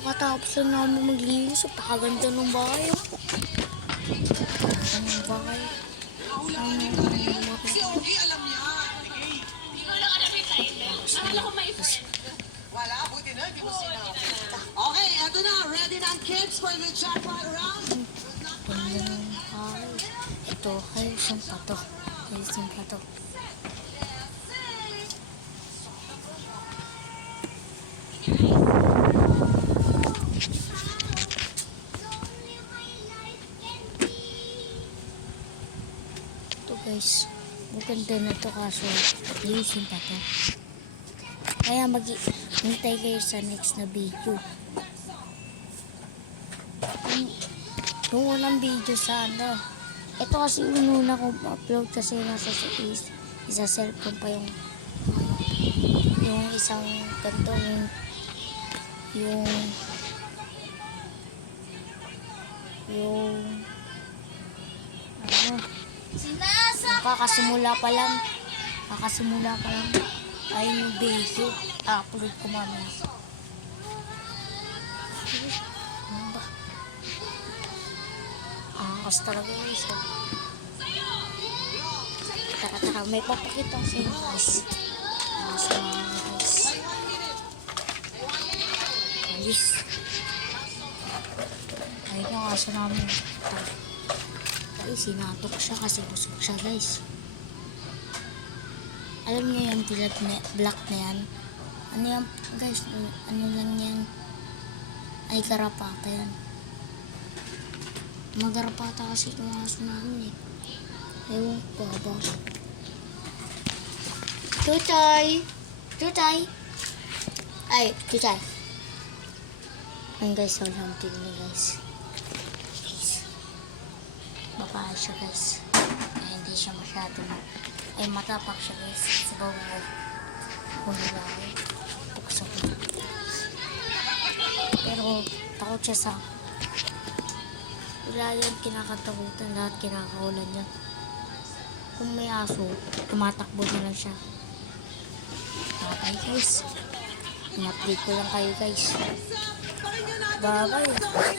Kakatapos lang namin maglinis. Napakaganda ng bahay. Ang bahay. Si Ogie alam niya. Hindi ko lang alam yung title. Akala ko may friend. Wala, buti na, hindi mo sinabi. Okay, eto na. Ready na ang kids for the jackpot round? Ito, ayusin pa to. Ayusin pa to. Ito guys, maganda na to kaso ayusin pa to. Kaya mag-hintay kayo sa next na video. Yung unang video sa ano. Ito kasi yung una kong upload kasi nasa isa cellphone pa yung isang ganito yung ano kakasimula pa lang ayun yung video upload ko mamaya. Ano ba? Kasi talaga yung isa. Tara, may papakita sa inyo guys. Guys. Ayun yung aso namin. Ay, sinatok siya kasi busog siya guys. Alam niyo yung black na yan? Ano yan guys? Ano lang yan? Ay, garapata yan. Magarapata kasi itong aso namin eh. Ewan ko ba? Tutay! Ay, tutay. Ayun guys, walang tignan guys. Babae siya guys. Ay, hindi siya masyado ay matapak siya guys. Sa bawal. Hulilaki. Tukso ko. Pero takot siya sa wala yan kinakatakutan. Lahat kinakahulan niya. Kung may aso, tumatakbo na lang siya. Okay guys. In-update ko lang kayo guys. Bye bye.